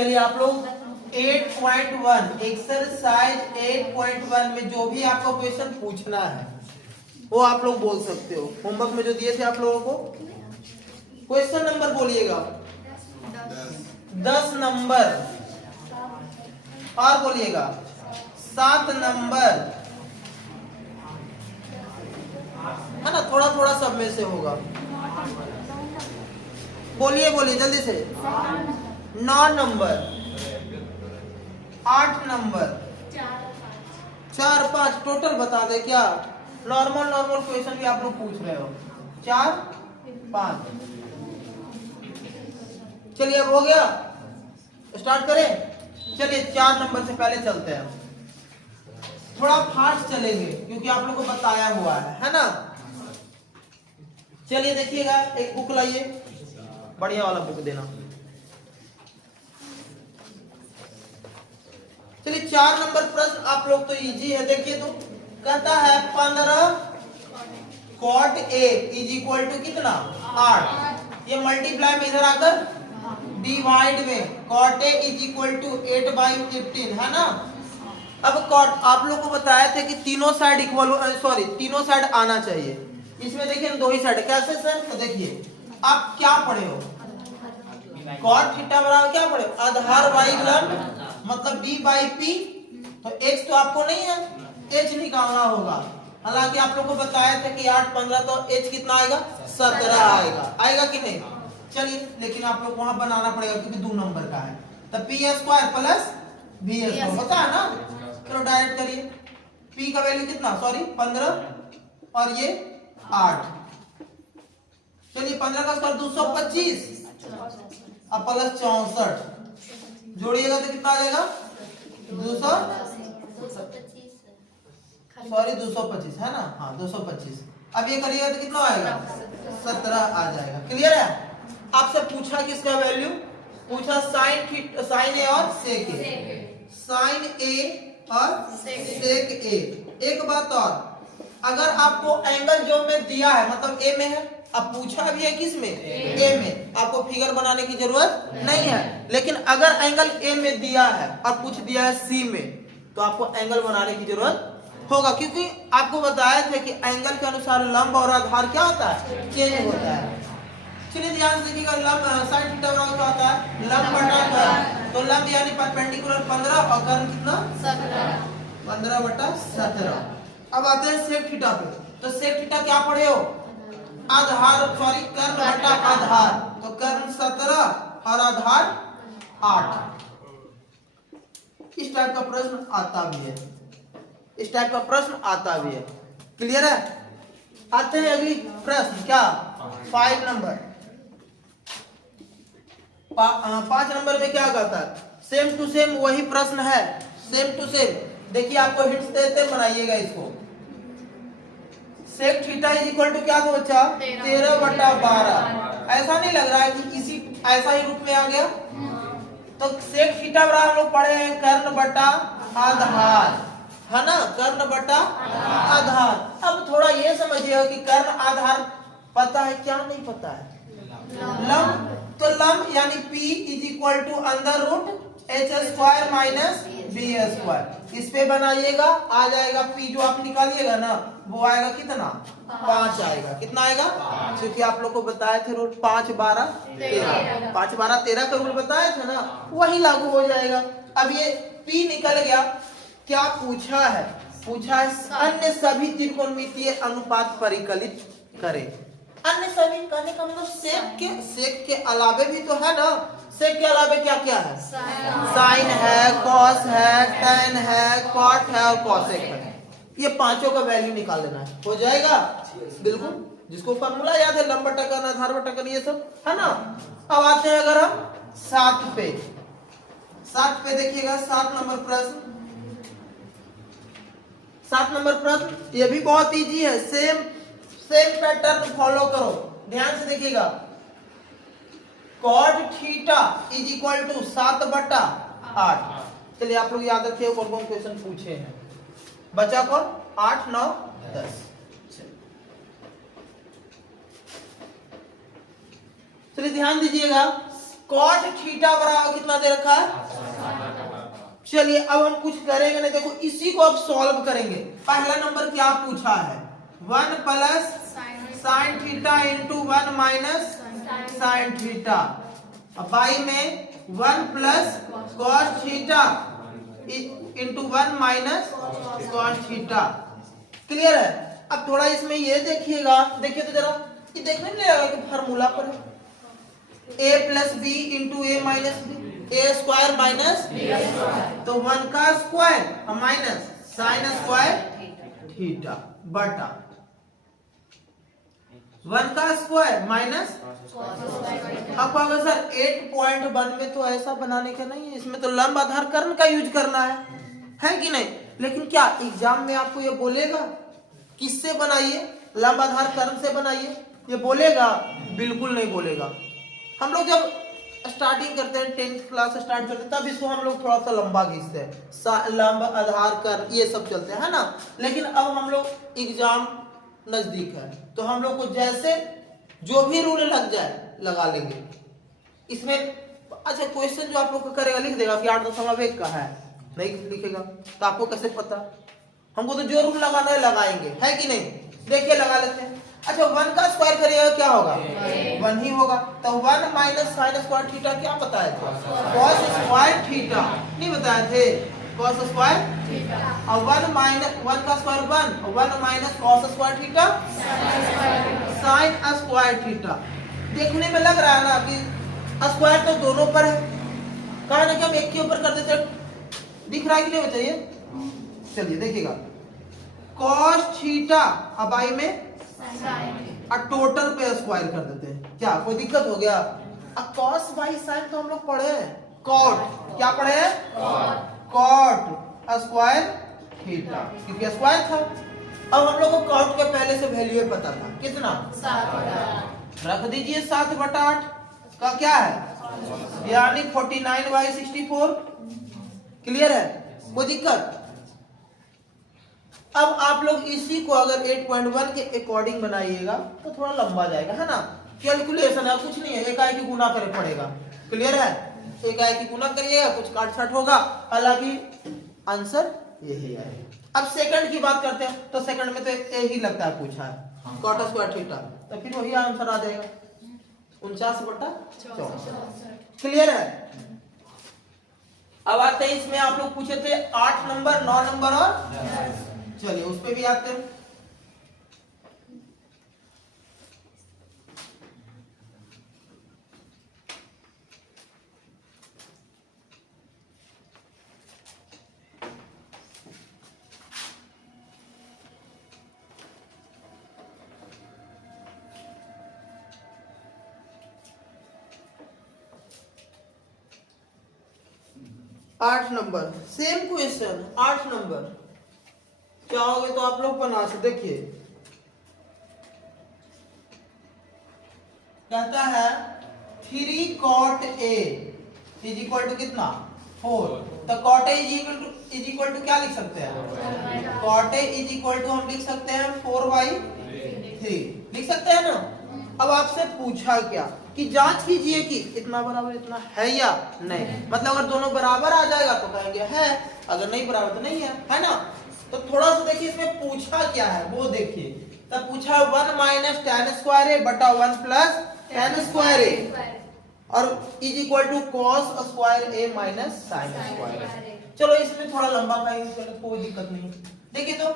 चलिए आप लोग 8.1 एक्सरसाइज 8.1 में जो भी आपको क्वेश्चन पूछना है वो आप लोग बोल सकते हो। होमवर्क में जो दिए थे आप लोगों को, क्वेश्चन नंबर बोलिएगा 10 नंबर और बोलिएगा 7 नंबर, है ना, थोड़ा थोड़ा सब में से होगा। बोलिए बोलिए जल्दी से। 9 नंबर, 8 नंबर, 4 5 टोटल बता दे क्या? नॉर्मल नॉर्मल क्वेश्चन भी आप लोग पूछ रहे हो। 4 5। चलिए अब हो गया, स्टार्ट करें। चलिए 4 नंबर से पहले चलते हैं, थोड़ा फास्ट चलेंगे क्योंकि आप लोग को बताया हुआ है ना। चलिए देखिएगा, एक बुक लाइए, बढ़िया वाला बुक देना। चलिए 4 नंबर प्रश्न आप लोग तो इजी है। देखिए तो कहता है 15 cot A is equal to कितना 8। ये मल्टीप्लाई में इधर आकर डिवाइड में cot A is equal to 8/15 है ना। अब कॉट आप लोग को बताया था कि तीनों साइड इक्वल, सॉरी तीनों साइड आना चाहिए। इसमें देखिए दो ही साइड, कैसे सर? तो देखिए आप क्या पढ़े हो, कॉट थीटा बराबर क्या पढ़े, आधार बाई लंब मतलब d बाई पी। तो x तो आपको नहीं है, h निकालना होगा। हालांकि आप लोग को बताया था कि 8 15 तो h कितना आएगा 17 आएगा, आएगा कि नहीं? चलिए लेकिन आप लोग वहां बनाना पड़ेगा क्योंकि 2 नंबर का है। तो p² प्लस v² होता है ना। चलो डायरेक्ट करिए, p का वैल्यू कितना, सॉरी 15 और ये 8। चलिए 15 का स्क्वायर 225 और प्लस 64 जोड़िएगा तो कितना आ जाएगा 225 है ना। हाँ 225। अब ये करिएगा तो कितना आएगा 17 आ जाएगा। क्लियर है? आपसे पूछा किसका वैल्यू, पूछा साइन ए और सेक ए, साइन ए और सेक ए। एक बात और, अगर आपको एंगल जो में दिया है मतलब ए में है, अब पूछा भी है किस में, ए में, आपको फिगर बनाने की जरूरत नहीं है। लेकिन अगर एंगल ए में दिया है और पूछ दिया है सी में, तो आपको एंगल बनाने की जरूरत होगा, क्योंकि आपको बताया था कि एंगल के अनुसार लंब और आधार क्या होता है, चेंज होता है। चलिए ध्यान से देखिएगा, लंब साइन थीटा बराबर क्या होता है, लंब बटा कर्ण। तो लंब यानी परपेंडिकुलर 15 और कर्ण कितना 15/17। अब आते हैं सेक थीटा पे। तो सेक थीटा क्या पढ़े हो, आधार, सॉरी कर्ण बटा आधार। तो कर्ण 17 और आधार 8। इस टाइप का प्रश्न आता भी है, इस टाइप का प्रश्न आता भी है। क्लियर है? आते हैं अगली प्रश्न, क्या 5 नंबर। 5 नंबर में क्या कहता है, सेम टू सेम वही प्रश्न है, सेम टू सेम। देखिए आपको हिंट्स देते बनाइएगा इसको। Sec theta is equal to क्या था बच्चा, 13/12। ऐसा नहीं लग रहा है कि इसी ऐसा ही रूप में आ गया। तो सेक थीटा बराबर हम लोग पढ़े हैं कर्ण बटा आधार, है ना, कर्ण बटा आधार। अब थोड़ा ये समझिएगा कि कर्ण आधार पता है क्या, नहीं पता है, लंब। तो लंब यानी p is equal to under root h² minus b²। इस पे बनाइएगा, आ जाएगा p जो आप निकालिएगा ना वो आएगा कितना 5 आएगा। कितना आएगा, क्योंकि आप लोग को बताए थे रूट 5 12 13, 5 12 13 का रूल बताए थे ना, वही लागू हो जाएगा। अब ये p निकल गया, क्या पूछा है, पूछा है अन्य सभी त्रिकोणमितीय अनुपात परिकलित करें। अन्य सभी कहने का मतलब सेक के अलावे भी तो है ना। सेक के अलावे क्या क्या है, साइन है, कॉस है, टेन है, कॉट है और कॉसेक है। ये पांचों का वैल्यू निकाल लेना है, हो जाएगा बिल्कुल। जिसको फॉर्मूला याद है, लंब बटा कर्ण आधार बटा कर्ण, ये सब है ना। अब आते हैं अगर हम 7 पे देखिएगा, 7 नंबर प्रश्न। 7 नंबर प्रश्न ये भी बहुत इजी है, सेम पैटर्न फॉलो करो, ध्यान से देखिएगा। Cot theta is equal to 7/8। चलिए आप लोग याद रखिए कौन कौन क्वेश्चन पूछे हैं। बचा कौन, 8 9 10। चलिए ध्यान दीजिएगा, कॉट थीटा बराबर कितना दे रखा है। चलिए अब हम कुछ करेंगे नहीं, देखो इसी को अब सॉल्व करेंगे। पहला नंबर क्या पूछा है, 1 plus sine theta into 1 minus sine theta, by में 1 plus cos theta into 1 minus cos theta. Clear है। अब थोड़ा इसमें ये देखिएगा, देखिए तो जरा, ये देखने नहीं लगा कि फार्मूला पर है a plus B into A minus B, A square minus तो 1 का square minus sine square theta बटा 1 का स्क्वायर माइनस। अब अगर सर 8.1 में तो ऐसा बनाने का नहीं है, इसमें तो लंब आधार कर्ण का यूज करना है कि नहीं। लेकिन क्या एग्जाम में आपको ये बोलेगा किससे बनाइए, लंब आधार कर्ण से बनाइए, ये बोलेगा? बिल्कुल नहीं बोलेगा। हम लोग जब स्टार्टिंग करते हैं 10th क्लास स्टार्ट करते हैं तब इसको हम लोग थोड़ा सा लंबा खींचते हैं, लंब आधार कर्ण ये सब चलते हैं, है ना। लेकिन अब हम लोग एग्जाम नजदीक है तो हम लोग को जैसे जो भी रूल लग जाए लगा लेंगे इसमें। अच्छा क्वेश्चन जो आप लोग को करेगा लिख देगा कि 8.1 का है, नहीं लिखेगा तो आपको कैसे पता। हमको तो जो रूल लगाना है लगाएंगे, है कि नहीं। देखिए लगा लेते हैं। अच्छा 1 का स्क्वायर करिएगा क्या होगा, 1 ही होगा। तो 1 माइनस साइन स्क्वायर थीटा क्या बताए थे, कॉस स्क्वायर थीटा, नहीं बताए थे, कॉस स्क्वायर थीटा। और 1 माइनस 1 का स्क्वायर 1 और 1 minus cos square theta sine square theta. देखने में लग रहा है ना कि स्क्वायर तो दोनों पर है, कहा ना कि हम एक के ऊपर कर देते, दिख रहा है कि नहीं बताइए। चलिए देखिएगा, कॉस थीटा अब आई में टोटल पे स्क्वायर कर देते हैं, क्या कोई दिक्कत हो गया। अब कॉस बाई साइन तो हम लोग पढ़े हैं, कॉट क्या पढ़े हैं, कॉट स्क्वायर थीटा, क्योंकि स्क्वायर था। अब हम लोग को कॉट के पहले से वैल्यू पता था कितना, 7 रख दीजिए। 7/8 का क्या है, यानी 49/64। क्लियर है, कोई दिक्कत। अब आप लोग इसी को अगर 8.1 के अकॉर्डिंग बनाइएगा तो थोड़ा लंबा जाएगा, है ना। कैलकुलेशन है, कुछ नहीं है, एकाएक की गुना करे पड़ेगा। क्लियर है, एकाएक की गुना करिएगा, कुछ काट छाट होगा, हालांकि आंसर यही है। अब सेकंड की बात करते हैं तो सेकंड में तो यही लगता है पूछा है, कॉट स्क्वायर थीटा, तो फिर वही आंसर आ जाएगा 49/64। क्लियर है। अब आते हैं इसमें आप लोग पूछे थे 8 नंबर 9 नंबर और, चलिए उस पे भी आते हैं। आठ नंबर सेम क्वेश्चन, 8 नंबर चाहोगे तो आप लोग बना सकते। देखिए कहता है 3 cot A is equal to कितना, 4। तो cot A is equal to क्या लिख सकते हैं, cot A is equal to हम लिख सकते हैं 4/3 लिख सकते हैं ना। अब आपसे पूछा क्या कि जांच कीजिए कि इतना बराबर इतना है या नहीं, मतलब अगर दोनों बराबर आ जाएगा तो कहेंगे है, अगर नहीं बराबर तो नहीं है ना। तो थोड़ा सा देखिए इसमें पूछा क्या है वो देखिए। तब पूछा 1 माइनस tan स्क्वायर ए बटा 1 प्लस tan स्क्वायर ए और is equal to cos square A minus sin square. चलो इसमें थोड़ा लंबा का यूज करें, कोई दिक्कत नहीं। देखिए तो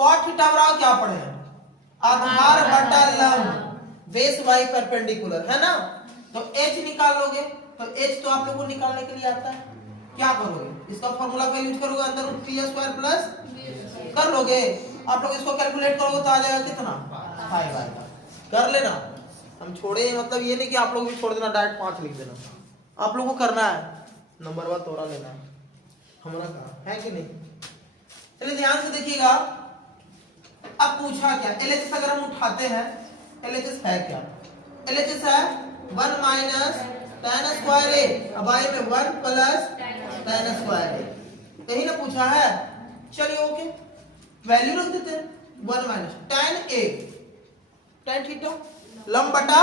cot थीटा बराबर क्या पढ़े हैं, आधार बटा लंब, बेस वाई परपेंडिकुलर, है ना। तो h निकाल लोगे तो h तो आप लोगों को निकालने के लिए आता है, क्या करोगे, इसका फॉर्मूला का यूज करोगे, अंदर रूट 3 स्क्वायर प्लस कर लोगे। आप लोग इसको कैलकुलेट करोगे तो आ जाएगा कितना, 5 आएगा। कर लेना, हम छोड़े, मतलब ये नहीं कि आप लोग भी छोड़ देना, डायरेक्ट 5 लिख देना, आप लोगों को करना है, नंबर 1 तोड़ा लेना है, हमारा काम है कि नहीं। चलिए ध्यान से देखिएगा। अब पूछा क्या, LHS अगर हम उठाते हैं, LHS है क्या, LHS है 1 माइनस tan स्क्वायर ए, अब आई में 1 प्लस tan स्क्वायर ए, यही ना पूछा है। चलिए ओके, वैल्यू रख देते हैं 1 माइनस tan ए, tan थीटा लंब बटा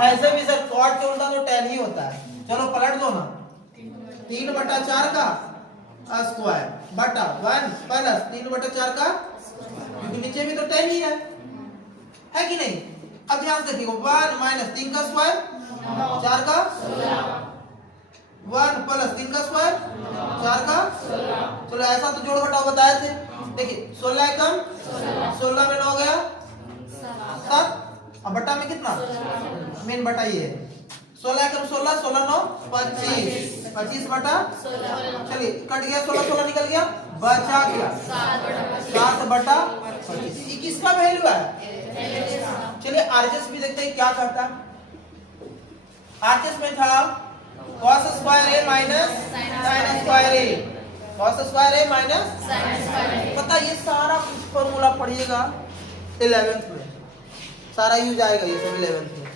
ऐसे भी सर कॉट के उल्टा तो tan ही होता है। चलो पलट दो ना, 3/4 का स्क्वायर बटा 1 प्लस 3/4 का, क्योंकि नीचे भी तो tan ही है कि नहीं। अब ध्यान से देखो 1 माइनस 3 का स्क्वायर 4 का 1 प्लस 3 का स्क्वायर 4 का। चलो ऐसा तो जोड़ घटाव बताए थे। देखिए 16 कम 16 में 9 गया 7, अब बटा में कितना मेन बटा ये है 16 कम 16 16 9 25 25 बटा, चलिए कट गया 16 16 निकल गया, बचा क्या 7 बटा 25। ये किसका वैल्यू है? चलिए आरएचएस भी देखते हैं क्या करता है। आरएचएस में था cos square a minus sin square a, cos square a minus sin square a। पता ये सारा फॉर्मूला पढ़िएगा 11th में, सारा यूज आएगा ये सब 11th में।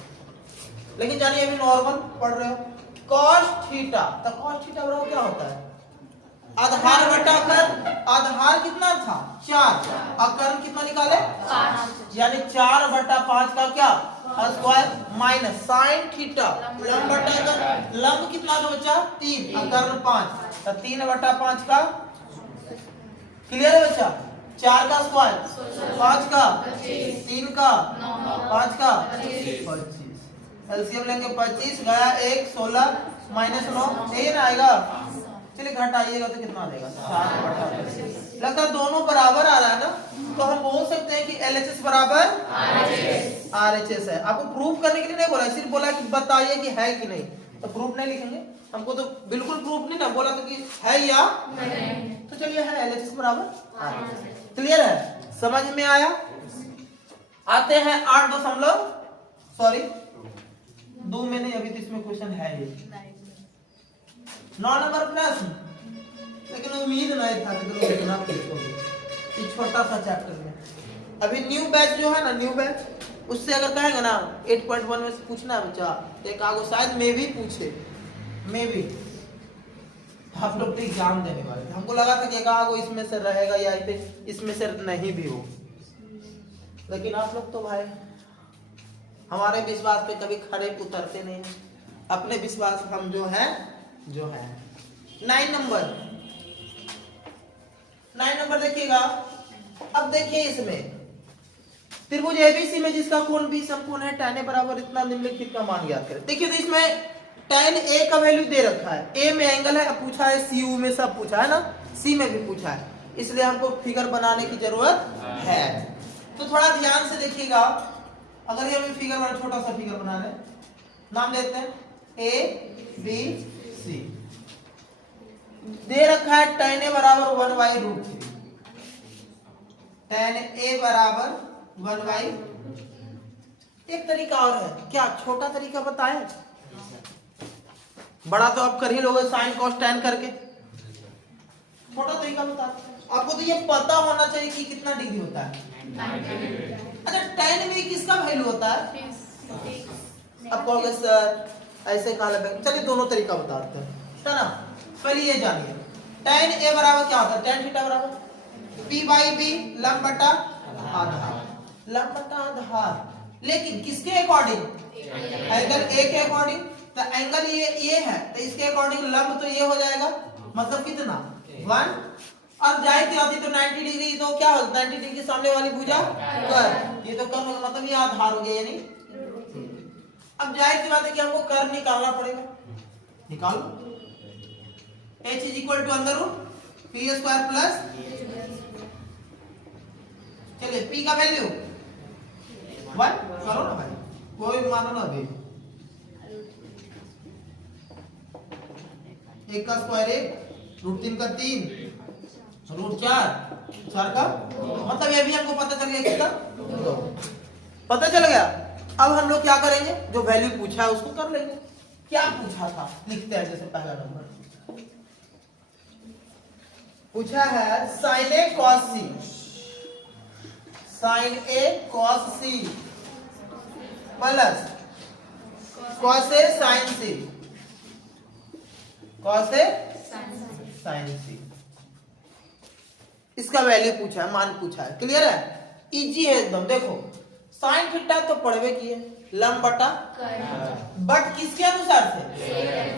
लेकिन जानिए अभी नॉर्मल पढ़ रहे हो cos थीटा, तो cos थीटा बराबर क्या होता है आधार बटा कर्ण। आधार कितना था 4 और कर्ण कितना निकाले 5, यानी 4/5 का क्या स्क्वायर माइनस sin थीटा लंब बटा कर्ण। लंब कितना था बच्चा 3 और कर्ण 5, तो 3/5 का क्लियर है बच्चा। 4 का स्क्वायर 5 का 3 का 5 का 25, एलसीएम लेंगे 25 गया 1 16 माइनस 9 यही ना आएगा। चलिए घटाइएगा तो कितना देगा 7/25। लगता है दोनों बराबर आ रहा है ना, तो हम बोल सकते हैं कि एलएचएस बराबर आरएचएस है। आपको प्रूफ करने के लिए नहीं बोला, सिर्फ बोला कि बताइए कि है कि नहीं, तो प्रूफ नहीं लिखेंगे। हमको तो बिल्कुल प्रूफ नहीं ना बोला तो कि है या नहीं, तो चलिए है एलएचएस बराबर आरएचएस। क्लियर है, समझ में आया। आते हैं 2 में नहीं, अभी तो इसमें क्वेश्चन है ये 9 नंबर प्रश्न, लेकिन उम्मीद नहीं था कि तुम इतना पूछोगे इस छोटा सा चैप्टर में। अभी न्यू बैच जो है ना, न्यू बैच, उससे अगर कहेंगे ना 8.1 में से पूछना है बच्चा, एक आगो शायद मे भी पूछे, मे भी आप लोग तो एग्जाम देने वाले थे, हमको लगा था कि एक आगो इसमें से रहेगा या इसमें से नहीं भी हो, लेकिन आप लोग तो भाई हमारे विश्वास पे कभी खड़े उतरते नहीं, अपने विश्वास हम जो है 9 नंबर देखिएगा। अब देखिए इसमें त्रिभुज एबीसी में जिसका कोण 20 समकोण है, tan a बराबर इतना निम्नलिखित का मान ज्ञात करें। देखिए तो इसमें tan a का वैल्यू दे रखा है, a में एंगल है, पूछा है CU में सब पूछा है ना, C में भी पूछा है, इसलिए हमको फिगर बनाने की जरूरत है। तो थोड़ा ध्यान से देखिएगा, अगर ये फिगर बना, छोटा सा फिगर बना रहे, नाम देते हैं ABC, दे रखा है tan a बराबर 1/√3, tan a बराबर 1/। एक तरीका और है, क्या छोटा तरीका बताएं? बड़ा तो आप कर ही लोगे साइन कॉस tan करके, छोटा तरीका बताते हैं। आपको तो ये पता होना चाहिए कि कितना डिग्री होता है। अच्छा tan में किसका वैल्यू होता है? अब कहोगे सर ऐसे कहा लगे, चलिए दोनों तरीका बताते हैं, है ना। पहले ये जानिए tan a बराबर क्या होता है, tan थीटा बराबर p/b लंब बटा आधार, लंब बटा आधार, लेकिन किसके अकॉर्डिंग? एंगल a के अकॉर्डिंग। तो एंगल ये है, तो इसके अकॉर्डिंग लंब तो ये हो जाएगा, मतलब कितना 1, और जाहिर सी बात है तो 90 डिग्री तो क्या हो, 90 डिग्री के सामने वाली भुजा कर्ण, ये तो कर्ण मतलब ये आधार हो गया, यानी अब जाहिर सी बात है कि हमको कर्ण निकालना पड़ेगा, निकालो। h = √p² प्लस, चलिए p का वैल्यू 1 करो ना भाई, कोई मानो ना अभी, 1 का स्क्वायर 1, √3 का 3, √4 4 का, मतलब ये भी हमको पता चल गया कितना 2, पता चल गया। अब हम लोग क्या करेंगे, जो वैल्यू पूछा है उसको कर लेंगे। क्या पूछा था लिखते हैं, जैसे पहला नंबर पूछा है sin a cos c, sin a cos c plus cos a sin c, cos a sin c, इसका वैल्यू पूछा है, मान पूछा है। क्लियर है, इजी है एकदम। देखो साइन थीटा तो पढ़वे किए, लंब बटा बट किसके अनुसार से?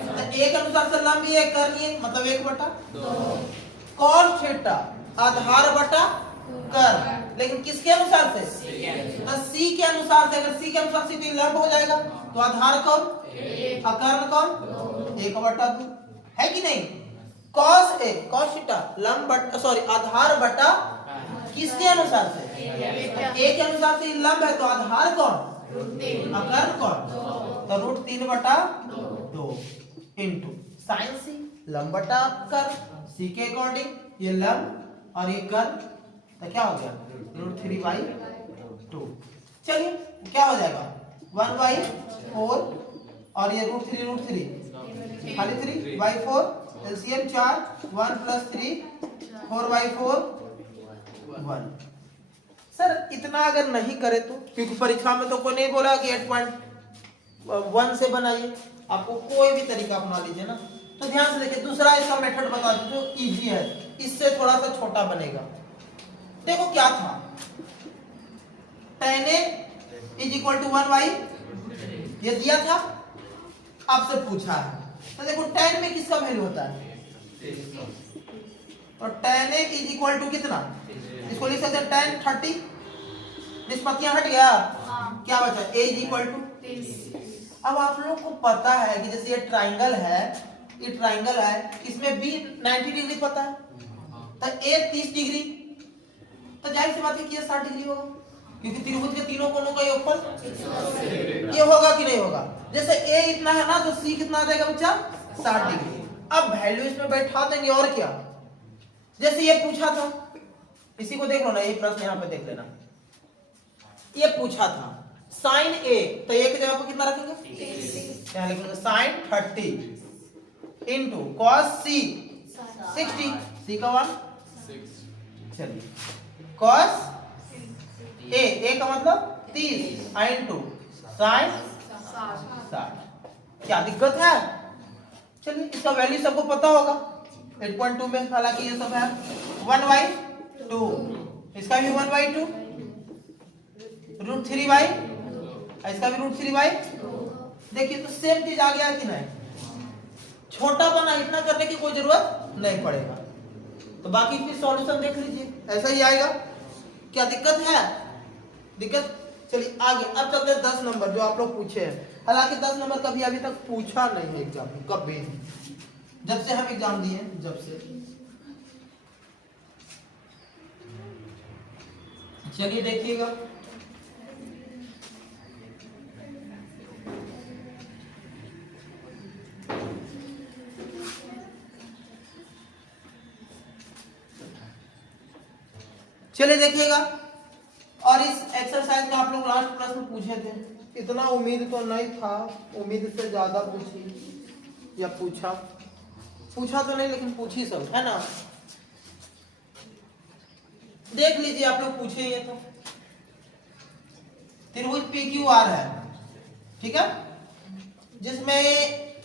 तो एक अनुसार से लंब ये कर्ण ये मतलब 1/2 कॉस थीटा आधार बटा कर्ण, लेकिन किसके अनुसार से? तो सी के अनुसार से। अगर सी के अनुसार से तो लंब हो जाएगा, तो आधार कौन कर्ण कौन 1/2 है कि नहीं? कॉस ए कॉस थीटा लंब बटा सॉरी आधार बटा किसके अनुसार से? ए के अनुसार से लंब है, तो आधार कौन कर्ण कौन? तो √3/2 इंटू साइन सी लंब बटा कर्ण, सी के अकॉर्डिंग ये लंब और ये कर्ण, तो क्या हो गया √3/2। चलिए क्या हो जाएगा 1/4 और ये √3 खाली 3/4 एलसीएम 4 1 + 3 4/4 1। सर इतना अगर नहीं करे तो, क्योंकि परीक्षा में तो कोई नहीं बोला कि 8.1 से बनाइए, आपको कोई भी तरीका अपना लीजिए ना। तो ध्यान से देखिए, दूसरा इसका मेथड बता दो जो इजी है, इससे थोड़ा सा छोटा बनेगा। देखो क्या था, tan A = 1/, ये दिया था, आपसे पूछा है। तो देखो tan में किसका वैल्यू होता है? तो tan A = कितना? इसको लिख सकते हैं tan 30, निष्पत्तियां हट गया, क्या बचा A = 30। अब आप लोग को पता है कि जैसे ये ट्राइंगल है, ये ट्राइंगल है, इसमें भी 90 डिग्री पता है, तो A 30 डिग्री, तो जाहिर सी बात है कि ये 60 डिग्री होगा, क्योंकि त्रिभुज के तीनों कोनों का योगफल ये होगा कि नहीं होगा? जैसे A इतना है ना, तो C कितना आ जाएगा बच्चा 60 डिग्री। अब वैल्यू इसमें बैठा देंगे और क्या, जैसे ये पूछा था, इसी को देख लो ना, ये प्रश्न यहाँ पे देख लेना, ये पूछा था sin A, तो A की जगह पर कितना रखेंगे? क्या लिखेंगे? sin 30 into cos C 60, C का 1 चलिए cos A का मतलब 30 इंटू sin 60। क्या दिक्कत है? चलिए इसका वैल्यू सबको पता होगा 8.2 में, हालांकि ये सब है 1/2, इसका भी 1/2 √3/, इसका भी √3/। देखिए तो सेम चीज आ गया कि नहीं? छोटा बना, इतना करने की कोई जरूरत नहीं पड़ेगा। तो बाकी फिर सॉल्यूशन देख लीजिए, ऐसा ही आएगा। क्या दिक्कत है? दिक्कत? चलिए आगे, अब चलते हैं 10 नंबर जो आप लोग पूछे हैं। हालांकि 10 नंबर कभी अभी तक पूछा नहीं है एग्जाम में, कभी, जब से हम एग्जाम दिए, जब से। चलिए देखिएगा, चलिए देखिएगा। और इस एक्सरसाइज में आप लोग लास्ट प्रश्न पूछे थे, इतना उम्मीद तो नहीं था, उम्मीद से ज्यादा पूछी या पूछा तो नहीं, लेकिन पूछी सब है ना। देख लीजिए आप लोग पूछे, ये तो त्रिभुज PQR है, ठीक है, जिसमें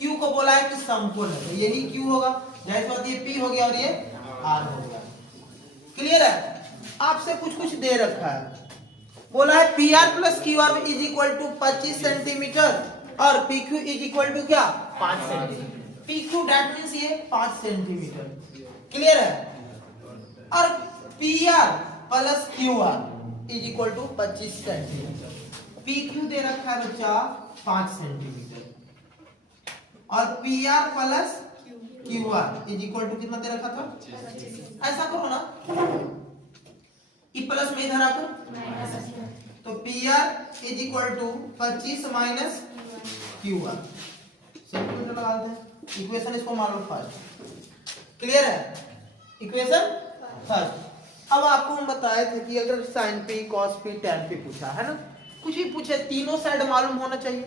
Q को बोला है कि समकोण है, तो यही Q होगा, जैसे ये P हो गया और ये R हो गया। क्लियर है? आपसे कुछ दे रखा है, बोला है PR + QR = 25 सेंटीमीटर और PQ = क्या 5 सेंटीमीटर। PQ दैट मींस ये 5 सेंटीमीटर। क्लियर है? और PR + QR = 25 सेंटीमीटर। PQ दे रखा है बच्चा 5 सेंटीमीटर और PR + QR = कितना दे रखा था? ऐसा करो ना, ई प्लस में इधर आकर, तो PR = 25 - QR, सेंटीमीटर लगा देते हैं। इक्वेशन इसको मान लो फर्स्ट। क्लियर है? Equation first. अब आपको हम बताए थे कि अगर sin P cos P tan P पूछा है ना, कुछ भी पूछे, तीनों साइड मालूम होना चाहिए,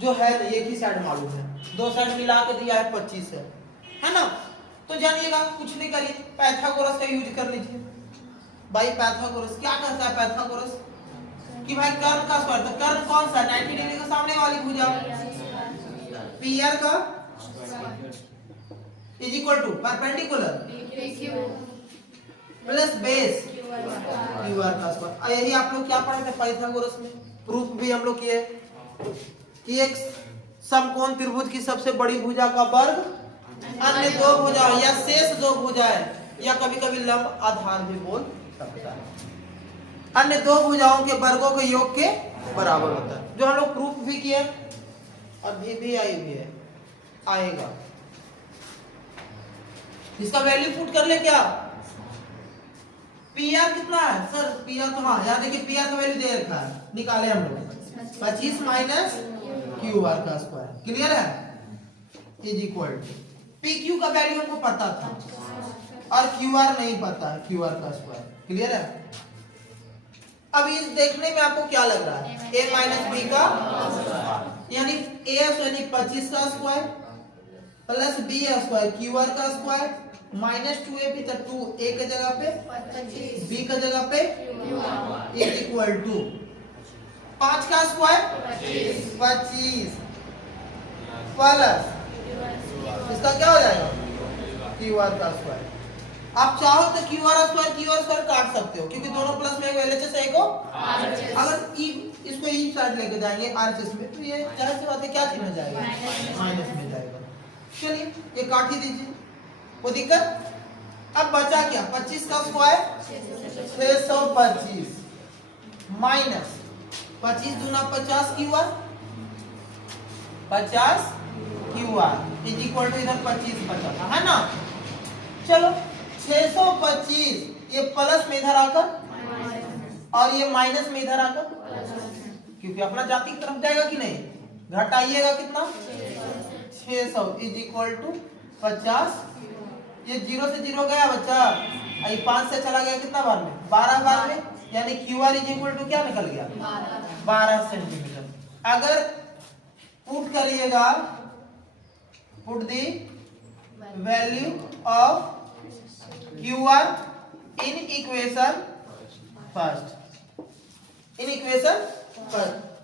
जो है एक ही साइड मालूम है, दो साइड मिला के दिया है 25 है ना। तो जानिएगा, कुछ नहीं करिए, पाइथागोरस का यूज कर लीजिए। भाई पाइथागोरस क्या कहता है? पाइथागोरस कि भाई कर्ण का स्क्वायर, तो कर्ण कौन सा? 90 डिग्री के सामने वाली भुजा, PR का = परपेंडिकुलर प्लस बेस QR का स्क्वायर। यही आप लोग क्या पढ़े थे पाइथागोरस में? प्रूफ भी हम लोग किए कि एक समकोण त्रिभुज की सबसे बड़ी भुजा का वर्ग अन्य दो भुजाएं या शेष दो भुजाएं या कभी कभी लंब आधार भी बोल सकता है, अन्य दो भुजाओं के वर्गों के योग के बराबर होता है, जो हम लोग प्रूफ भी किए और भी आई भी है आएगा। इसका वैल्यू पुट कर ले क्या, पी आर कितना है सर, पी आर तो हाँ यहाँ देखिए पी आर का वैल्यू दे रखा है, निकाले हम लोग 25 माइनस क्यू आर का स्क्वायर, क्लियर है, is equal to P Q का वैल्यू हमको पता था और क्यू आर नहीं पता है, क्यू आर का स्क्वायर, क्लियर है। अब इस देखने में आपको क्या लग रहा है, a माइनस बी का यानी a यानी 25 का square plus b square Q R का स्क्वायर माइनस 2ab तो 2 a की जगह पे b की जगह पे इज इक्वल टू 5 का स्क्वायर 25 प्लस इसका क्या हो जाएगा क्यू आर का स्क्वायर। आप चाहो तो क्यू आर स्क्वायर काट सकते हो क्योंकि दोनों प्लस में एलएचएस है को अगर इसको ई साइड लेके जाएंगे आरएचएस में तो ये जाहिर सी बात है क्या चिन्ह जाएगा माइनस में जाएगा। चलिए ये काट ही दीजिए, कोई दिक्कत। अब बचा क्या 25 का स्क्वायर 625 माइनस 25 दूना 50 Q R 50 Q R is equal to इधर 25 बचा था है ना। चलो 625 ये प्लस में इधर आकर और ये माइनस में इधर आकर, क्योंकि अपना जाति की तरफ जाएगा कि नहीं, घटाइएगा कितना 600 इज इक्वल टू 50, ये 0 से 0 गया बच्चा, ये 5 से चला गया कितना बार में 12 बार में, यानी Q R is equal to क्या निकल गया 12 सेंटीमीटर। अगर पुट करिएगा put the value of Q R in equation first,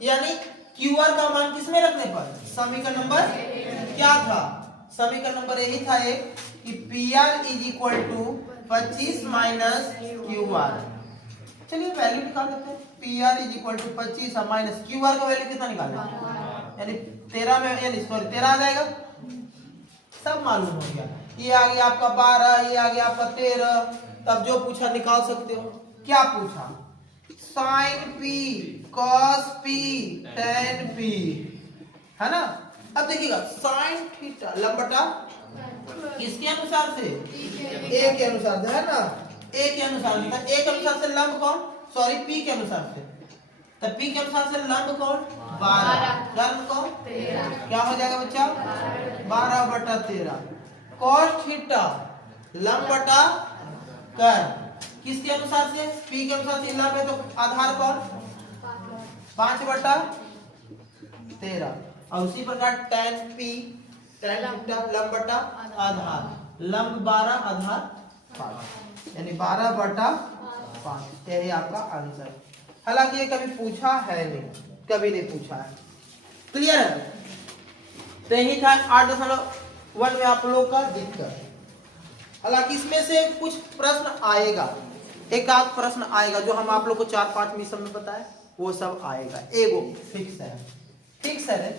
यानी क्यू आर का मान किसमें रखने पर, समीकरण नंबर क्या था, समीकरण नंबर यही था एक कि P R is equal to 25 minus Q R. चलिए वैल्यू निकाल लेते हैं, P R is equal to 25 minus Q R का वैल्यू कितना निकालना है, यानी 13 में यानी सॉरी 13 आ जाएगा, सब मालूम हो गया। ये आ गया आपका 12, ये आ गया आपका 13, तब जो पूछा निकाल सकते हो। क्या पूछा, sine P cos P tan P, है ना। अब देखिएगा साइन थीटा लंबटा किसके अनुसार से, ए के अनुसार से, है ना, ए के अनुसार से, ए के अनुसार से लंब कौन, सॉरी पी के अनुसार से, तो पी के अनुसार से लंब कौन 12, कर्म कौन 13, क्या हो जाएगा बच्चा 12/13, कॉस थीटा लंब बटा कर्म किसके अनुसार से, पी के अनुसार से लंब है तो आधार कौन 5/13, और उसी प्रकार tan p tan थीटा लंब बटा आधार, लंब 12 आधार 5, यानी 12/5, यही आपका आंसर। हालांकि ये कभी पूछा है नहीं, कभी नहीं पूछा है, क्लियर है। तो यही था 8.1 में आप लोग का दिक्कत। हालांकि इसमें से कुछ प्रश्न आएगा, एक आध प्रश्न आएगा जो हम आप लोग को 4-5 मिशन में बताए, वो सब आएगा, एगो फिक्स है, फिक्स है।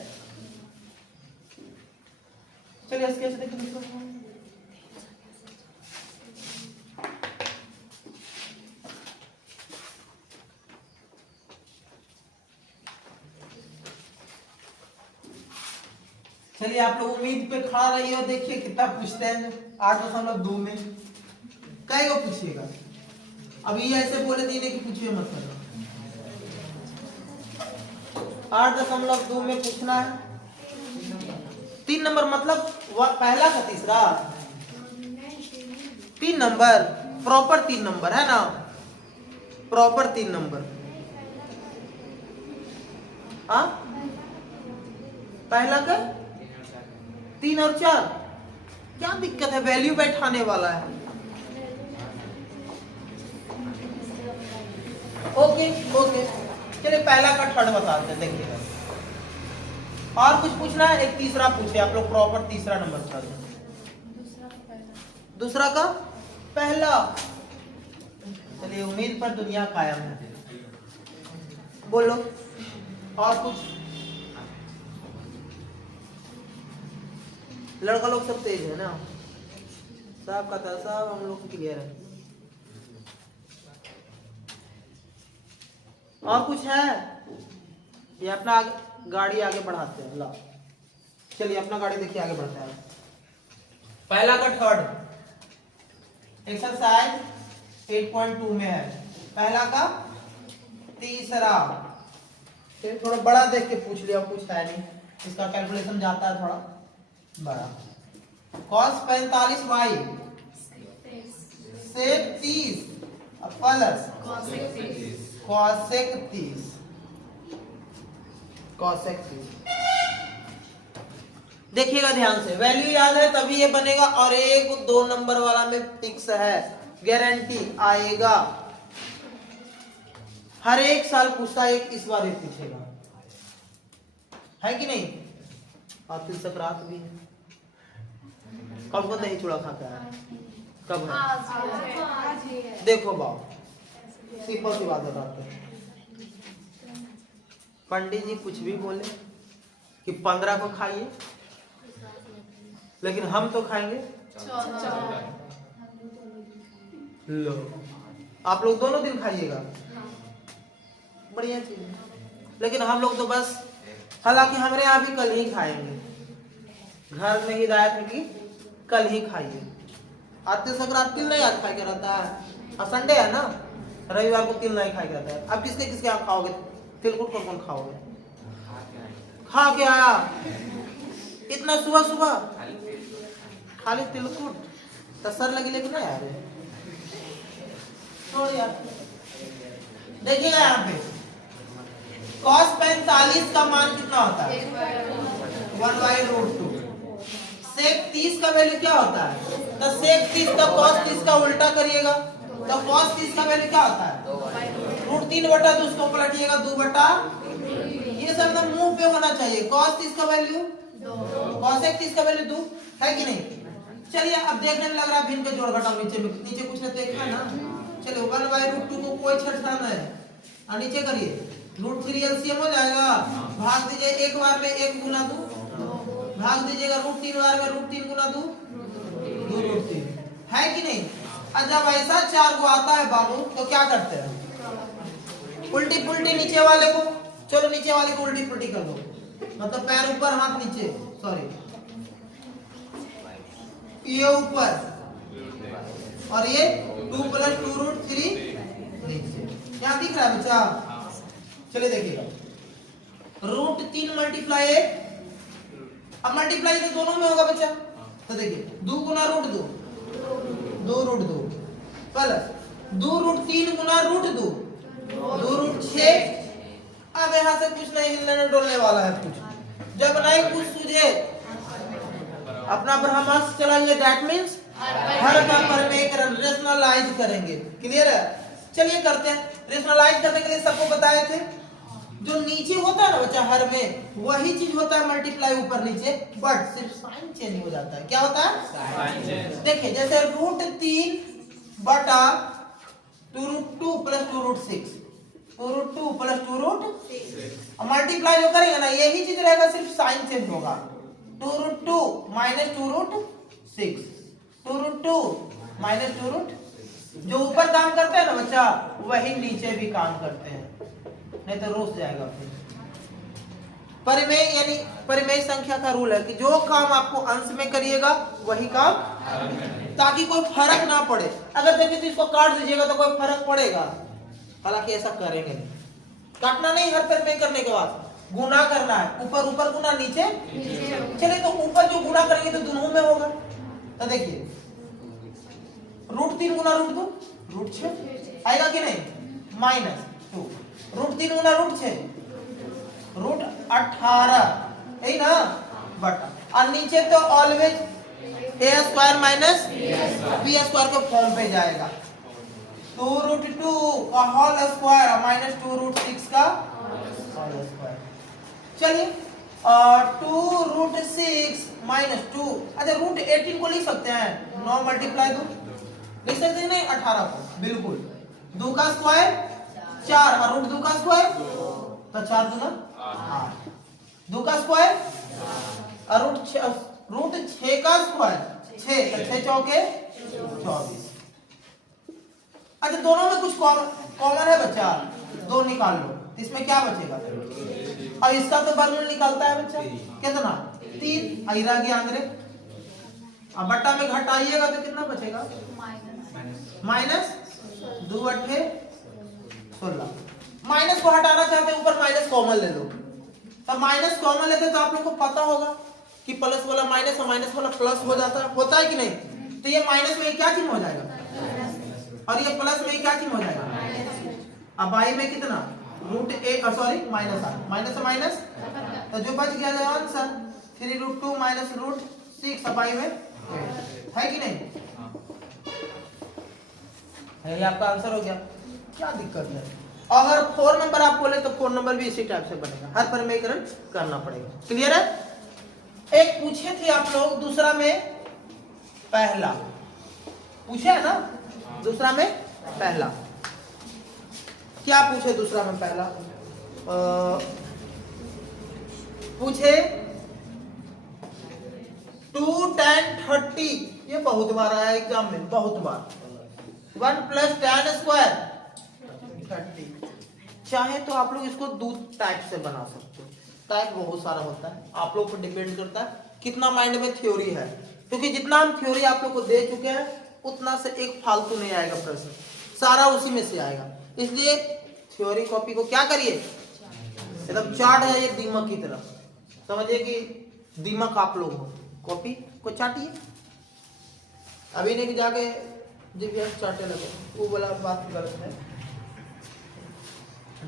चलिए इसके ऐसे देखिए, चलिए आप लोग उम्मीद पे खड़ा रहिए और देखिए कितना पूछते हैं 8.2 में, कई को पूछिएगा। अभी ऐसे बोले दिए कि पूछिए मत करो, 8.2 में पूछना है 3 नंबर, मतलब पहला का तीसरा 3 नंबर, प्रॉपर 3 नंबर है ना, प्रॉपर 3 नंबर। हाँ पहला का 3 और 4, क्या दिक्कत है, वैल्यू बैठाने वाला है। ओके ओके, चलिए पहला का थर्ड बताते हैं, देखिएगा। और कुछ पूछना है, एक तीसरा पूछे आप लोग, प्रॉपर तीसरा नंबर बता दें, दूसरा का पहला। चलिए उम्मीद पर दुनिया कायम है, बोलो और कुछ? लड़का लोग सब तेज है ना, सब का था, सब हम लोग क्लियर है। और कुछ है? ये अपना गाड़ी आगे बढ़ाते हैं। ला चलिए अपना गाड़ी देखिए आगे बढ़ता है। पहला का थर्ड एक्सरसाइज 8.2 में है। पहला का तीसरा, फिर थोड़ा बड़ा देख के पूछ लिया, कुछ है नहीं, इसका कैलकुलेशन जाता है थोड़ा बड़ा। cos 45y sec 30 plus cosec 30 cosec 30। देखिएगा ध्यान से, वैल्यू याद है तभी ये बनेगा, और एक 2 नंबर वाला में फिक्स है, गारंटी आएगा। हर एक साल पूछता है, इस बार एक पूछेगा, है कि नहीं? और तिल संक्रांत भी है। कब को दही चूड़ा खाता है? कब है? देखो बाप, सिंपल सी बात बताते हैं। पंडित जी कुछ भी बोले कि 15 को खाइए, लेकिन हम तो खाएंगे लो, आप लोग दोनों दिन खाइएगा, बढ़िया चीज है। लेकिन हम लोग तो बस, हालांकि हमारे यहाँ भी कल ही खाएंगे, घर में हिदायत है कि कल ही खाइए। आते संक्रांत तिल नहीं आज खाए के रहता है, और संडे है ना, रविवार को तिल नहीं खाए के रहता है। अब किसके किसके आप खाओगे तिलकुट? कौन खाओगे? खा के आया इतना सुबह सुबह खाली तिलकुट, तो सर लगी लेकिन ना यार, छोड़ यार। देखिएगा यहाँ पे cos 45 का मान कितना होता है? 1/√2। sec 30 का वैल्यू क्या होता है? तो sec 30 का cos 30 का उल्टा करिएगा, तो cos 30 का वैल्यू क्या होता है? √3/2, उसको पलटिएगा 2/, ये सब एकदम मुंह पे होना चाहिए। cos 30 का वैल्यू 2, cosec 30 का वैल्यू 2, है कि नहीं? चलिए अब देखने में लग रहा है भिन्न के जोड़ घटाओ, नीचे कुछ नहीं देखा ना। चलिए 1/√2 को कोई छेड़छाड़ नहीं है, और नीचे करिए √3 एलसीएम हो जाएगा, भाग दीजिए एक बार में 1 गुना 2, भाग दीजिएगा √3 बार में √3 गुना 2, 2√3, है कि नहीं? और जब ऐसा 4 को आता है बाबू, तो क्या करते हैं? उल्टी पुल्टी नीचे वाले को, चलो नीचे वाले को उल्टी पुल्टी कर दो, मतलब पैर ऊपर हाथ नीचे, सॉरी ये ऊपर, और ये 2 + 2√3 नीचे। यहाँ दिख रहा है बच्चा? चलिए देखिएगा, √3 मल्टीप्लाई 1, अब मल्टीप्लाई तो दोनों में होगा बच्चा, तो देखिए 2 गुना √2, 2√2 प्लस 2√3 गुना √2, 2√6। अब यहाँ से कुछ नहीं हिलने डोलने वाला है, कुछ जब नहीं कुछ सूझे अपना ब्रह्मास्त्र चलाएंगे, दैट मीन्स हर का परमेकरण रेशनलाइज करेंगे। क्लियर है? चलिए करते हैं। रेशनलाइज करने के लिए सबको बताए थे, जो नीचे होता है ना बच्चा हर में, वही चीज होता है मल्टीप्लाई ऊपर नीचे, बट सिर्फ साइन चेंज हो जाता है। क्या होता है? देखिए जैसे √3 बटा 2√2 + 2√6, 2√2 + 2√6, मल्टीप्लाई जो करेंगे ना यही चीज रहेगा, सिर्फ साइन चेंज होगा। 2√2 - 2√6, 2√2 - 2√, जो ऊपर काम करते हैं ना बच्चा, वही नीचे भी काम करते हैं, नहीं तो रोस जाएगा फिर। परिमेय यानी परिमेय संख्या का रूल है कि जो काम आपको अंश में करिएगा वही काम, ताकि कोई फर्क ना पड़े। अगर देखिए तो इसको काट दीजिएगा तो कोई फर्क पड़ेगा, हालांकि ऐसा करेंगे नहीं, काटना नहीं, हर परिमेय करने के बाद गुना करना है, ऊपर ऊपर गुना नीचे। चलिए तो ऊपर जो गुना करेंगे तो दोनों में होगा, तो देखिए √3 गुना √2 √6 आएगा कि नहीं, -2, √3 गुना √6 √18, यही ना बटा, और नीचे तो ऑलवेज a² - b² के फॉर्म पे जाएगा। 2√2 का होल स्क्वायर - 2√6 का होल स्क्वायर। चलिए 2√6 - 2, अच्छा √18 को लिख सकते हैं, 9 × 2 लिख सकते हैं नहीं, 18 को बिल्कुल, 2 का स्क्वायर 4 और √2 का स्क्वायर, तो 4 दूना 8। 2 का स्क्वायर और रूट 6 का स्क्वायर 6, 6 चौके 24। अच्छा दोनों में कुछ कॉमन है बच्चा, 2 निकाल लो, इसमें क्या बचेगा? और इसका तो वर्गमूल निकालता है बच्चा कितना? 3। रह गया अंदर, अब बट्टा में घटाइएगा तो कितना बचेगा? माइनस 2 अट्ठे 16। माइनस को हटाना चाहते हैं, ऊपर माइनस कॉमन ले लो। तो माइनस कॉमन लेते तो आप लोग को पता होगा कि प्लस वाला माइनस और माइनस वाला प्लस हो जाता है, होता है कि नहीं? तो ये माइनस में क्या चिन्ह हो जाएगा और ये प्लस में क्या चिन्ह हो जाएगा? अब आई में कितना? Root A sorry minus R, minus से माइनस तो जो बच गया आंसर 3√2 माइनस रूट 6 अब आई में है कि नहीं है? ये आपका आंसर हो गया। क्या दिक्कत है? अगर 4 नंबर आप बोले तो 4 नंबर भी इसी टाइप से बनेगा, हर परिमेयकरण करना पड़ेगा। क्लियर है? एक पूछे थे आप लोग दूसरा में पहला पूछे है ना, दूसरा में पहला क्या पूछे? दूसरा में पहला पूछे 2 tan 30, ये बहुत बार आया एग्जाम में, बहुत बार। 1 + tan स्क्वायर 30। चाहे तो आप लोग इसको 2 टाइप से बना सकते हो, टाइप बहुत सारा होता है, आप लोग पर डिपेंड करता है कितना माइंड में थ्योरी है, क्योंकि जितना हम थ्योरी आप लोग को दे चुके हैं उतना से एक फालतू नहीं आएगा प्रश्न, सारा उसी में से आएगा। इसलिए थ्योरी कॉपी को क्या करिए, एकदम चाट जाइए दीमक की तरह, समझिए कि दीमक आप लोग हो, कॉपी को चाटिए। अभी नहीं जाके जीपीएस चाटे लगे, वो वाला बात गलत है।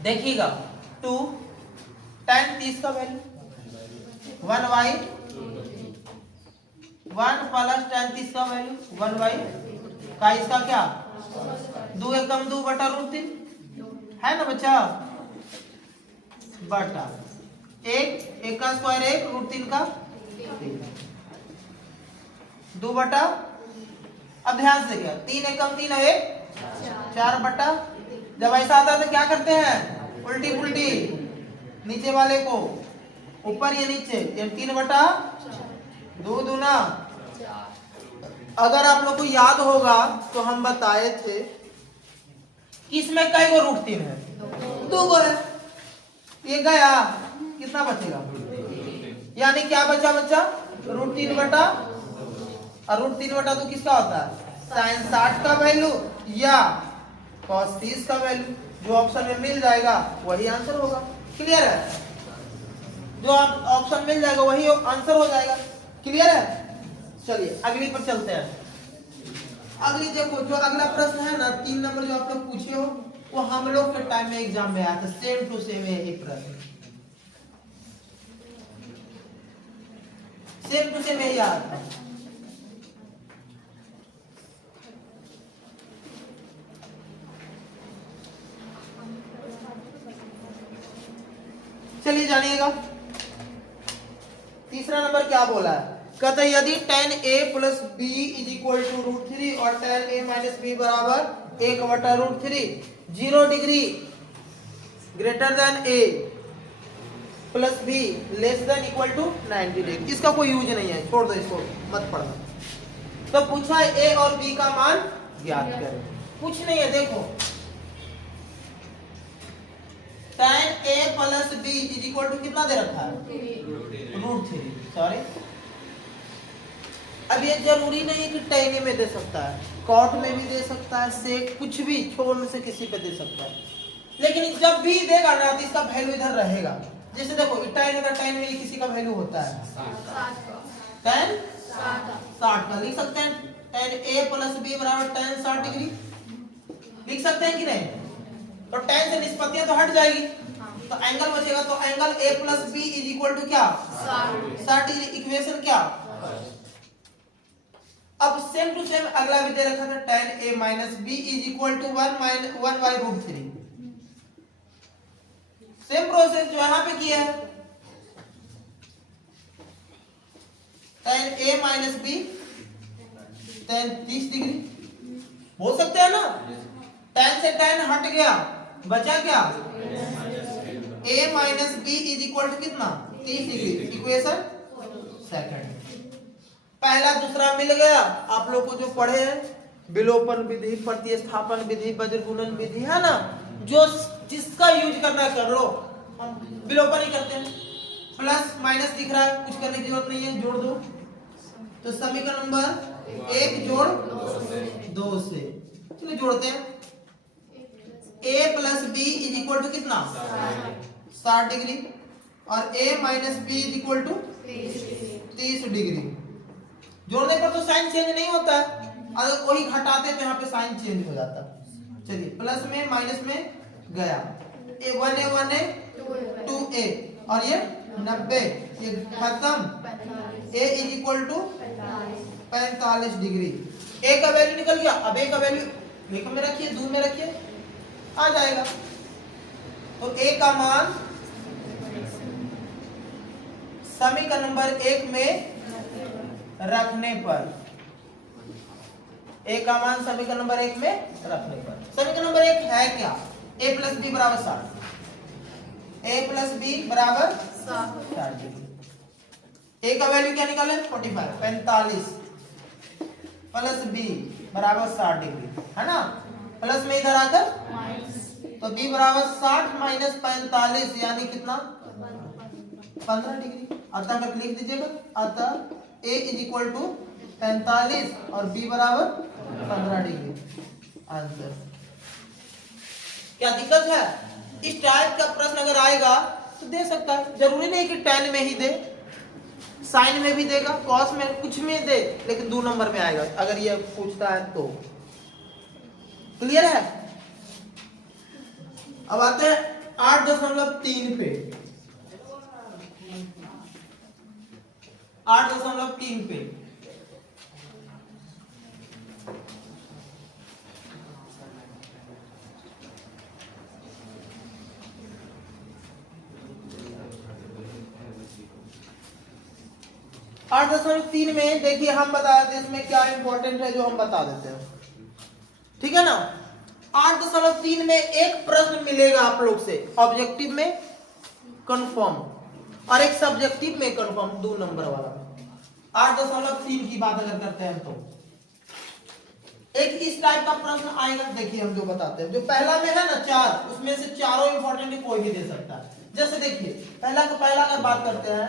देखिएगा 2 tan 30 का वैल्यू 1y 1 + tan 30 का वैल्यू 1y का, इसका क्या 2 एकदम 2/√3 है ना बच्चा, बटा 1 का स्क्वायर 1 √3 का 2 बटा, अब ध्यान से क्या 3 एकम 3 है 4 बटा, जब ऐसा आता है तो क्या करते हैं उल्टी पुल्टी, नीचे वाले को ऊपर या नीचे, ये 3 बटा 2 दूना। अगर आप लोग को याद होगा तो हम बताए थे कि इसमें कई गो √3 है, 2 गो है, ये गया कितना बचेगा, यानी क्या बचा बच्चा √3 बटा, और √3 बटा 2 किसका होता है sin 60 का वैल्यू या cos 30 का वैल्यू, जो ऑप्शन में मिल जाएगा वही आंसर होगा। क्लियर है? जो ऑप्शन मिल जाएगा वही आंसर हो जाएगा। क्लियर है? चलिए अगली पर चलते हैं। अगली देखो, जो अगला प्रश्न है ना 3 नंबर जो आप लोग पूछे हो, वो हम लोग के टाइम में एग्जाम में आया था, सेम टू सेम यही प्रश्न, सेम टू सेम यही आया था। चलिए जानिएगा तीसरा नंबर क्या बोला है, कहते यदि tan a + b = √3 और tan a - b बराबर 1/√3, 0 degree greater than a + b less than equal to 90 degree, इसका कोई यूज नहीं है, छोड़ दो इसको, मत पढ़ना। तो पूछा है a और b का मान ज्ञात करें, कुछ नहीं है, देखो tan a + b = कितना दे रखा है √3, सॉरी। अब ये जरूरी नहीं कि tan a में दे सकता है, cot में भी दे सकता है, sec कुछ भी छोड़ में से किसी पे दे सकता है, लेकिन जब भी देगा ना तो इसका वैल्यू इधर रहेगा। जैसे देखो tan है, tan में किसी का वैल्यू होता है tan 60 का, लिख सकते हैं tan a + b बराबर tan 60 डिग्री, लिख सकते हैं कि नहीं? तो tan से निष्पत्तियां तो हट जाएगी, तो एंगल बचेगा, तो एंगल a + b = क्या 60 डिग्री, इक्वेशन क्या। अब सेम टू सेम अगला भी दे रखा था tan a - b = 1/√3, same process जो यहां पे किया है, tan a - b tan 30 degree, बोल सकते हैं ना, tan से tan हट गया, बचा क्या a minus B is equal to कितना 30 डिग्री। Equation second. पहला दूसरा मिल गया। आप लोग को जो पढ़े हैं विलोपन विधि, प्रतिस्थापन विधि, वज्रगुणन विधि है ना, जो जिसका यूज करना है कर लो। हम विलोपन ही करते हैं। प्लस माइनस दिख रहा है, कुछ करने की जरूरत नहीं है, जोड़ दो। तो समीकरण नंबर 1 जोड़ 2 से चलिए जोड़ते हैं। a plus B is equal to कितना 60 डिग्री और a minus B is equal to 30 degree. जोड़ने पर तो साइन चेंज नहीं होता है, अगर कोई घटाते तो यहाँ पे साइन चेंज हो जाता। चलिए प्लस में माइनस में गया, a 1 a 2a और ये 90, ये खत्म। a is equal to 45 degree. a का वैल्यू निकल गया। अब a का वैल्यू एक में रखिए, 2 में रखिए, आ जाएगा। तो a का मान समीकरण नंबर 1 में रखने पर, a का मान समीकरण नंबर 1 में रखने पर, समीकरण नंबर 1 है क्या, a प्लस बी बराबर 60, a प्लस बी बराबर 60 डिग्री। a का वैल्यू क्या निकाले 45 प्लस बी बराबर 60 डिग्री है ना। प्लस में इधर आकर तो b बराबर 60 माइनस 45 यानी कितना 15 डिग्री। अतः अगर लिख दीजिएगा, अतः a इज इक्वल टू 45 और b बराबर 15 डिग्री आंसर। क्या दिक्कत है? इस टाइप का प्रश्न अगर आएगा तो दे सकता है, जरूरी नहीं कि tan में ही दे, साइन में भी देगा, कॉस में, कुछ में दे, लेकिन 2 नंबर में आएगा अगर ये पूछता है तो। क्लियर है? अब आते हैं 8.3 पे। 8.3 पे आठ 8.3 में देखिए हम बता देते हैं इसमें क्या इंपॉर्टेंट है जो हम बता देते हैं, ठीक है ना। 8.3 में एक प्रश्न मिलेगा आप लोग से ऑब्जेक्टिव में कंफर्म और एक सब्जेक्टिव में कंफर्म, 2 नंबर वाला। 8.3 की बात अगर करते हैं तो एक इस टाइप का प्रश्न आएगा। देखिए हम जो बताते हैं, जो पहला में है ना 4, उसमें से चारों इंपॉर्टेंट कोई भी दे सकता है। जैसे देखिए पहला अगर बात करते हैं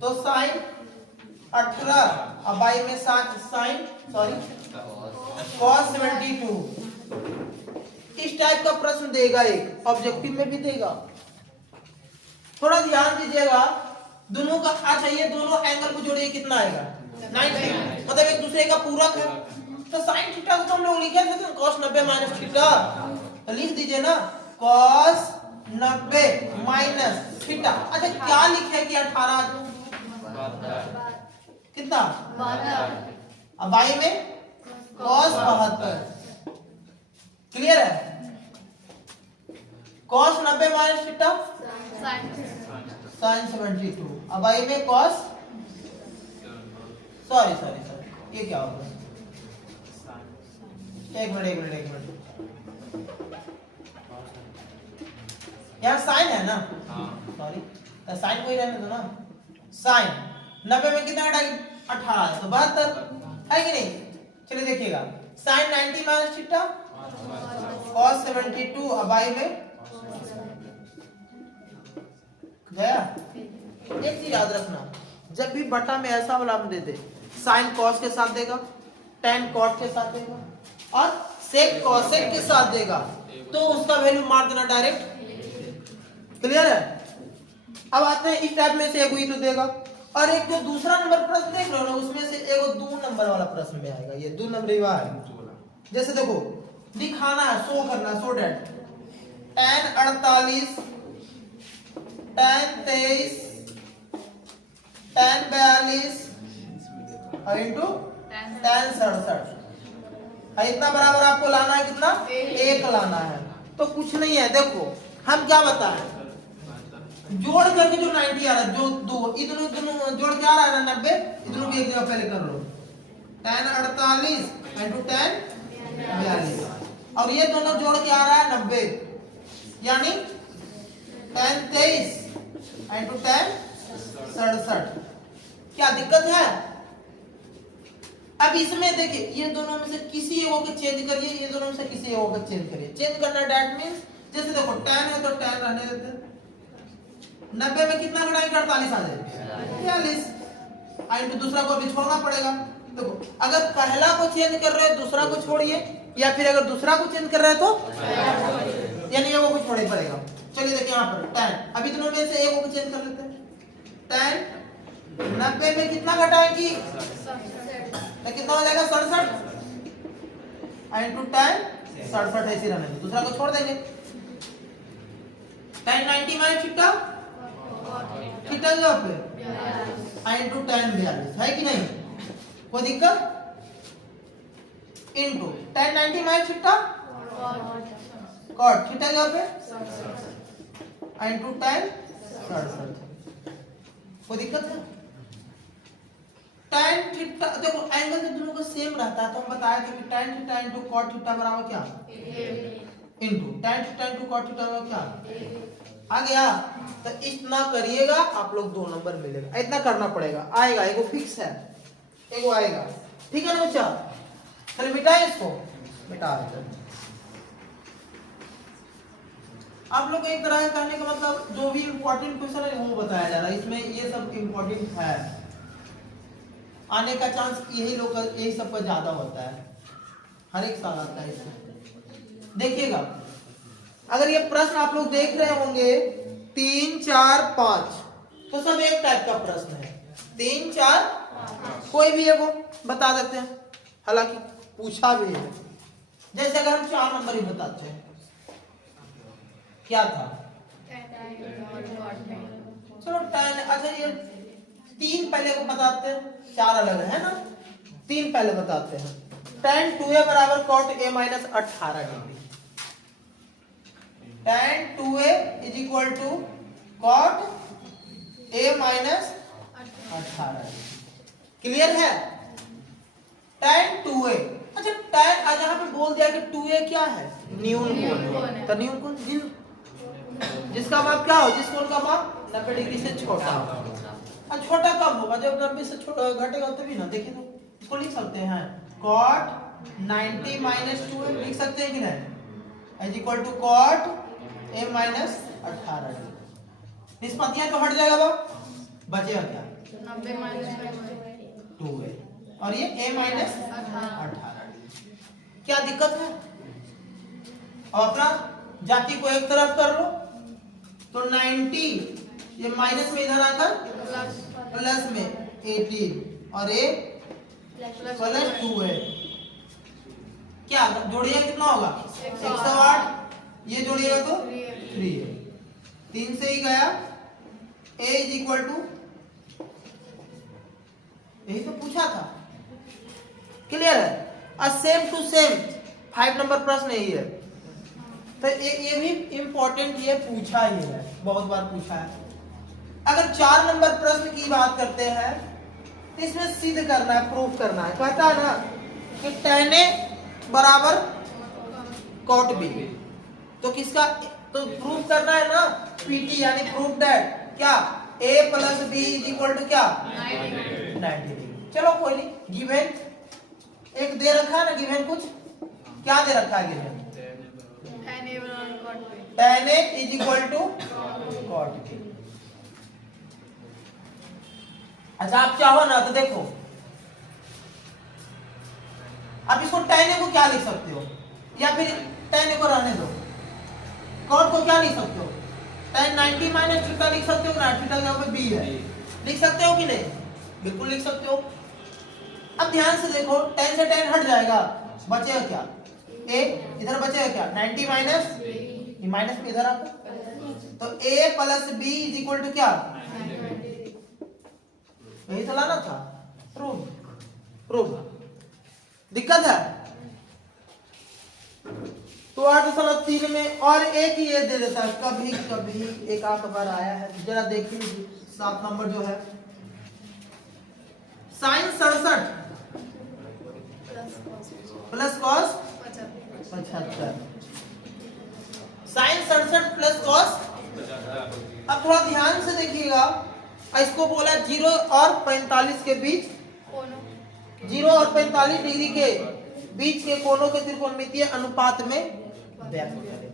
तो साइन 18 अब बाई में साइन cos 72, इस टाइप का प्रश्न देगा, एक ऑब्जेक्टिव में भी देगा। थोड़ा ध्यान दीजिएगा, दोनों का अच्छा ये दोनों एंगल को जोड़िए कितना आएगा 90, मतलब एक दूसरे का पूरक है। तो साइन थीटा को तो हम लोग लिखे थे cos 90 माइनस थीटा, तो लिख दीजिए ना cos 90 माइनस थीटा। अच्छा क्या लिखे कि 18 कितना 72, अब बाई में cos 72। क्लियर है? cos 90 माइनस थीटा sin 72, अब आई में cos, सॉरी ये क्या होगा, एक मिनट यहाँ साइन है ना, सॉरी तो साइन कोई रहने दो ना। साइन 90 में कितना हटाएंगे 18 तो 72 है कि नहीं। चलिए देखिएगा साइन 90 माइनस थीटा cos 72, अब आई में गया। एक चीज याद रखना, जब भी बटा में ऐसा वाला हम दे दे, साइन कॉस के साथ देगा, टेन कॉट के साथ देगा और सेक कॉसेक के साथ देगा, तो उसका वैल्यू मार देना डायरेक्ट। क्लियर है? अब आते हैं इस टाइप में से एक ही तो देगा, और एक जो दूसरा नंबर प्रश्न देख रहे हो ना, उसमें से एक 2 नंबर वाला प्रश्न में आएगा। ये 2 नंबर वाला है। जैसे देखो दिखाना है, शो करना, सो डेट tan 48 tan 23 tan 42 और इंटू tan 67, इतना बराबर आपको लाना है कितना 1 लाना है। तो कुछ नहीं है, देखो हम क्या बताएं, जोड़ करके जो 90 आ रहा है, जो दो इधर जोड़ के आ रहा है ना 90, इधर भी एक जगह पहले कर लो, tan 48 इंटू tan 42 और ये दोनों जोड़ के आ रहा है 90, यानी tan 23 इंटू tan 67। क्या दिक्कत है? अब इसमें देखिए ये दोनों में से किसी एक को चेंज करिए, ये दोनों में से किसी एक को चेंज करिए। चेंज करना दैट मींस जैसे देखो tan है तो tan रहने देते हैं। 90 में कितना घटाएंगे? 48 आ जाएगा 42 इंटू दूसरा को भी छोड़ना पड़ेगा। देखो अगर पहला को चेंज कर रहे हैं दूसरा को छोड़िए, या फिर अगर दूसरा को चेंज कर रहे हैं तो यानी ये को छोड़ना पड़ेगा। चलिए देखिए यहाँ पर tan, अभी दोनों में से एक को चेंज कर लेते हैं। tan 90 में कितना घटाएंगी? कितना हो जाएगा? 67 इंटू tan 67 ऐसे रहने दो, दूसरा को छोड़ देंगे। tan 90 माइनस थीटा यहाँ पे इंटू tan 42 है कि नहीं? कोई दिक्कत? Into tan 90 minus theta cot theta यहाँ पे इंटू tan 67। कोई दिक्कत है? tan थीटा देखो एंगल तो दोनों का सेम रहता है, तो हम बताया कि tan theta into cot theta बराबर क्या? Into tan theta into cot theta बराबर क्या? आ गया। तो इतना करिएगा आप लोग 2 नंबर मिलेगा। इतना करना पड़ेगा, आएगा, एगो फिक्स है, एगो आएगा। ठीक है ना बच्चा? चलिए मिटाएं इसको, मिटा देते हैं। आप लोग को एक तरह का कहने का मतलब जो भी इम्पोर्टेंट क्वेश्चन है वो बताया जा रहा है। इसमें ये सब इम्पोर्टेंट है, आने का चांस यही सब का ज्यादा होता है, हर एक साल आता है इसमें। देखिएगा अगर ये प्रश्न आप लोग देख रहे होंगे 3 4 5 तो सब एक टाइप का प्रश्न है। 3 4 कोई भी एगो बता देते हैं, हालांकि पूछा भी है। जैसे अगर हम 4 नंबर ही बताते हैं, क्या था? चलो tan, अच्छा ये 3 पहले को बताते हैं, 4 अलग है ना। 3 पहले बताते हैं। tan 2a बराबर cot a minus 18 degree. tan 2a is equal to cot a minus 18। Clear है? tan 2a, अच्छा tan आज यहाँ पे बोल दिया कि 2a क्या है? न्यून कोण। तो न्यून कोण जिसका माप क्या हो? जिस कोण का माप 90 डिग्री से छोटा हो। छोटा कब होगा? जब 90 से छोटा घटेगा तभी ना। देखिए तो इसको लिख सकते हैं cot 90 माइनस 2a लिख सकते हैं कि नहीं? Is equal to cot a minus 18। निष्पत्तियां तो हट जाएगा, बचेगा क्या? 90 माइनस 2a और ये a माइनस 18। क्या दिक्कत है? और अपना जाति को एक तरफ कर लो तो 90 ये माइनस में इधर आकर प्लस में 18 और a प्लस 2a। क्या जोड़िएगा कितना होगा? 108। ये जोड़िएगा तो 3 3 से ही गया। a इज इक्वल टू, यही तो पूछा था। क्लियर है? सेम टू सेम 5 नंबर प्रश्न यही है। तो ये भी इंपॉर्टेंट, ये पूछा ही है, बहुत बार पूछा है। अगर 4 नंबर प्रश्न की बात करते हैं तो इसमें सिद्ध करना है, प्रूफ करना है। कहता है ना कि tan a बराबर cot b, तो किसका तो प्रूफ करना है ना? PT यानी प्रूफ दैट क्या a plus b is equal to क्या? 90 डिग्री। चलो कोई नहीं, गिवन एक दे रखा है ना, गिवन कुछ क्या दे रखा है? Given tan a is equal to cot b। अच्छा आप चाहो ना तो देखो, आप इसको tan a को क्या लिख सकते हो, या फिर tan a को रहने दो, cot को क्या लिख सकते हो? tan 90 माइनस थीटा लिख सकते हो ना, थीटा यहाँ पे b है, लिख सकते हो कि नहीं? बिल्कुल लिख सकते हो। अब ध्यान से देखो, tan से tan हट जाएगा, बचेगा क्या? a इधर बचेगा क्या? 90 माइनस, ये माइनस में इधर आता तो a plus b is equal to क्या? यही तो लाना था। प्रूफ दिक्कत है तो 8/3 में और एक ही ये दे देता है। कभी कभी एक आध बार आया है, जरा देखिए 7 नंबर जो है sin 67 plus cos 75। sin 67 plus cos अब थोड़ा ध्यान से देखिएगा, इसको बोला 0 और 45 के बीच, 0 और 45 डिग्री के बीच के कोणों के त्रिकोणमितीय अनुपात में व्यक्त करें।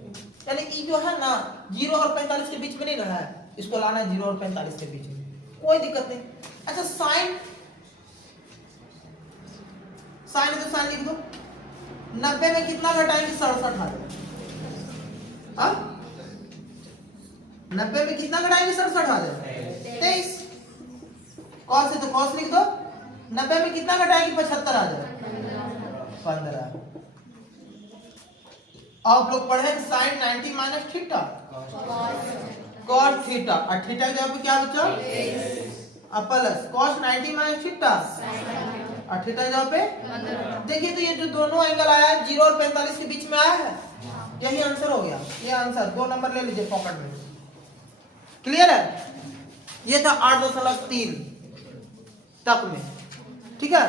यानी ये जो है ना 0 और 45 के बीच में नहीं रहा है, इसको लाना है 0 और 45 के बीच में, कोई दिक्कत नहीं। अच्छा साइन है तो साइन लिख दो। 90 में कितना घटाएंगे? 67 आ जाएगा। 90 में कितना घटाएंगे? 67 आ जाएगा। 23। कॉस है तो कॉस लिख दो। 90 में कितना घटाएंगे? 75 आ जाएगा। 15। आप लोग पढ़े sine 90 minus theta cos theta, और थीटा के जगह पे क्या बचा? अब प्लस कॉस 90 माइनस थीटा, और थीटा के जगह पे देखिए, तो ये जो दोनों एंगल आया है 0 और 45 के बीच में आया है, यही आंसर हो गया। ये आंसर 2 नंबर ले लीजिए पॉकेट में। क्लियर है? ये था 8.3 तक में। ठीक है।